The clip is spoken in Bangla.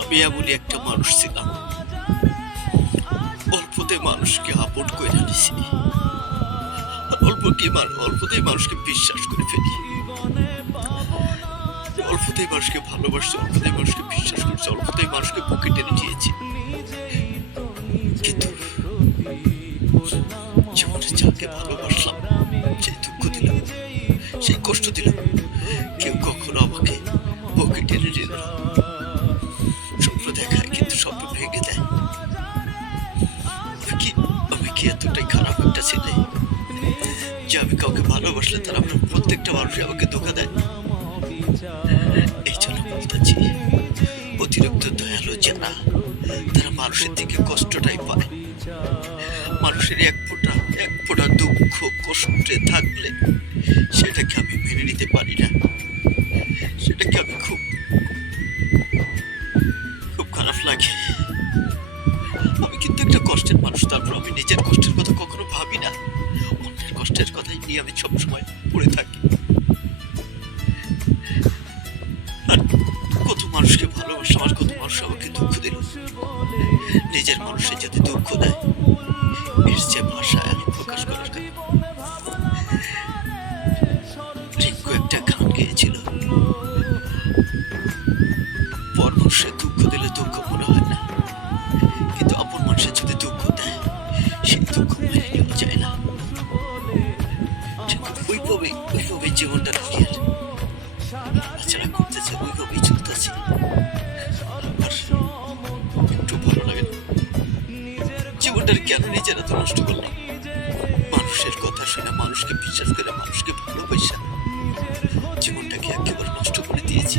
আমি এমনই একটা মানুষ ছিলাম, অল্পতে মানুষকে আপন করে নিছি, অল্পতেই মানুষকে বিশ্বাস করে ফেলি, অল্পতেই মানুষকে ভালোবাসছি, অল্পতেই মানুষকে বিশ্বাস করছি, অল্পতেই মানুষকে বুকে টেনে নিয়েছি। কিন্তু জীবনে যাকে ভালোবাসলাম, সেই দুঃখ দিলাম, সেই কষ্ট দিলাম, কেউ কখনো আমাকে বুকে টেনে নিল না। স্বপ্ন দেখায় কিন্তু স্বপ্ন ভেঙে দেয়। আমি কি এতটাই খারাপ একটা ছেলে যে আমি কাউকে ভালোবাসলে তারা প্রত্যেকটা মানুষই আমাকে ধোঁকা দেয়? এই জন্য বলতেছি, অতিরিক্ত দয়ালু যারা, তারা মানুষের দিকে কষ্টটাই পায়। মানুষের এক ফোঁটা দুঃখ কষ্টে থাকলে সেটাকে আমি মেনে নিতে পারি না, সেটাকে আমি খুব খুব খারাপ লাগে। আমি কিন্তু একটা কষ্টের মানুষ, তারপর আমি নিজের কষ্টের কথা কখনো ভাবি না, অন্যের কষ্টের কথাই নিয়ে আমি সবসময় পড়ে থাকি। আর কত মানুষকে ভালোবাসলাম, আর কত মানুষ আমাকে দুঃখ দিল। নিজের মানুষের যদি দুঃখ দেয়, এর যে ভাষায় আমি প্রকাশ করার কথা। রিঙ্কু একটা গান গেয়েছিল, পর মানুষের দুঃখ দিলে দুঃখ মনে হয় না, কিন্তু আপন মানুষের যদি দুঃখ দেয়, সেই দুঃখ মেনে নেওয়া যায় না। ওইভাবেই জীবনটা দুনিয়ার আচরণ করতেছে, ওইভাবেই চলতেছে। আর একটু ভালো লাগে না, জীবনটার কেন নিজের এত নষ্ট করলাম? মানুষের কথা শুনে, মানুষকে বিশ্বাস করে, মানুষকে ভালোবাসা জীবনটাকে একেবারে নষ্ট করে দিয়েছি।